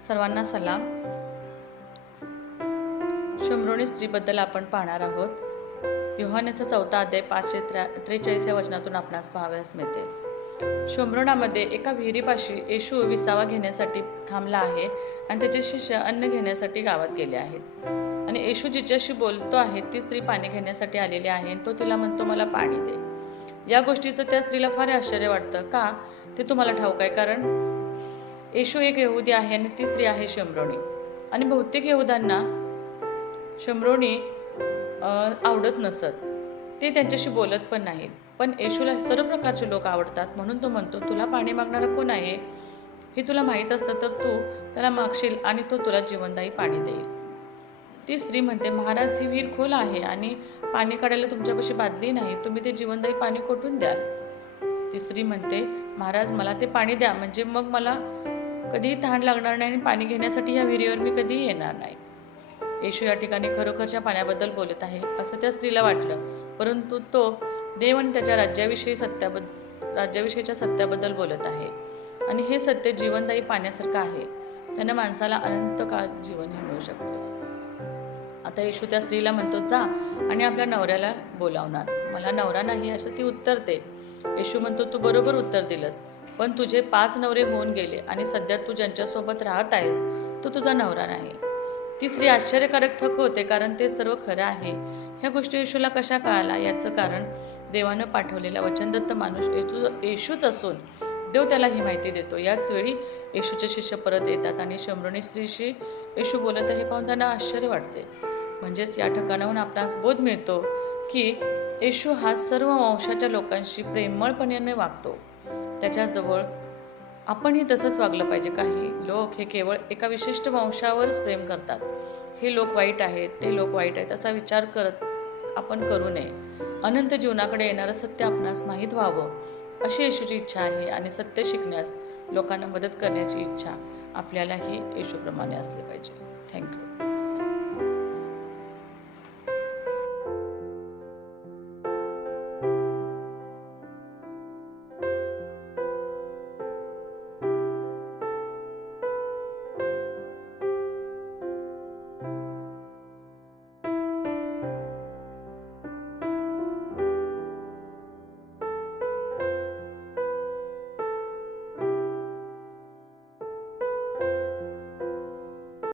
सर्वांना सलाम. शम्रोणी स्त्रीबद्दल आपण पाहणार आहोत. योहानेचा 4 अध्याय 543 या वचनातून आपणास पाहावयास मिळते. शम्रोणामध्ये एका विहिरीपाशी येशू विसावा घेण्यासाठी थांबला आहे आणि त्याचे शिष्य अन्न घेण्यासाठी गावात गेले आहेत. आणि येशू जिच्याशी बोलतो आहे ती स्त्री पाणी घेण्यासाठी आलेली आहे. तो तिला म्हणतो, मला पाणी दे. या गोष्टीचं त्या स्त्रीला फार आश्चर्य वाटतं. का ते तुम्हाला ठाऊक आहे, कारण येशू एक यहुदी आहे आणि ती स्त्री आहे शम्रोणी. आणि बहुतेक यहुदांना शम्रोणी आवडत नसत, ते त्यांच्याशी बोलत पण नाहीत. पण येशूला सर्व प्रकारचे लोक आवडतात, म्हणून तो म्हणतो, तुला पाणी मागणारा कोण आहे हे तुला माहीत असतं तर तू त्याला मागशील आणि तो तुला जीवनदायी पाणी देईल. ती स्त्री म्हणते, महाराज, ही विहीर खोल आहे आणि पाणी काढायला तुमच्यापाशी बादली नाही, तुम्ही ते जीवनदायी पाणी कोठून द्याल? ती स्त्री म्हणते, महाराज, मला ते पाणी द्या, म्हणजे मग मला कधीही तहान लागणार नाही आणि पाणी घेण्यासाठी या विहिरीवर मी कधीही येणार नाही. येशू या ठिकाणी खरोखरच्या पाण्याबद्दल बोलत आहे असं त्या स्त्रीला वाटलं, परंतु तो देव आणि त्याच्या राज्याविषयीच्या सत्याबद्दल बोलत आहे. आणि हे सत्य जीवनदायी पाण्यासारखं आहे. त्यानं माणसाला अनंत काळ जीवन हे मिळू शकतं. आता येशू त्या स्त्रीला म्हणतो, जा आणि आपल्या नवऱ्याला बोलावणार. मला नवरा नाही असं ती उत्तरते. येशू म्हणतो, तू बरोबर उत्तर दिलंस, पण तुझे 5 नवरे होऊन गेले आणि सध्या तू ज्यांच्यासोबत राहत आहेस तो तुझा नवरा नाही. ती स्त्री आश्चर्यकारक थक होते, कारण ते सर्व खरं आहे. ह्या गोष्टी येशूला कशा कळाला? याचं कारण देवानं पाठवलेला वचनदत्त माणूस येशूच असून देव त्याला ही माहिती देतो. याच वेळी येशूचे शिष्य परत येतात आणि शम्रोणी स्त्रीशी येशू बोलत हे पाहून त्यांना आश्चर्य वाटते. म्हणजेच या ठिकाणाहून आपणास बोध मिळतो की येशू हा सर्व वंशाच्या लोकांशी प्रेमळपणे वागतो. त्याच्याजवळ आपणही तसंच वागलं पाहिजे. काही लोक हे केवळ एका विशिष्ट वंशावरच प्रेम करतात. हे लोक वाईट आहेत, ते लोक वाईट आहेत असा विचार करत आपण करू नये. अनंत जीवनाकडे येणारं सत्य आपणास माहीत व्हावं अशी येशूची इच्छा आहे आणि सत्य शिकण्यास लोकांना मदत करण्याची इच्छा आपल्यालाही येशूप्रमाणे असली पाहिजे. थँक्यू.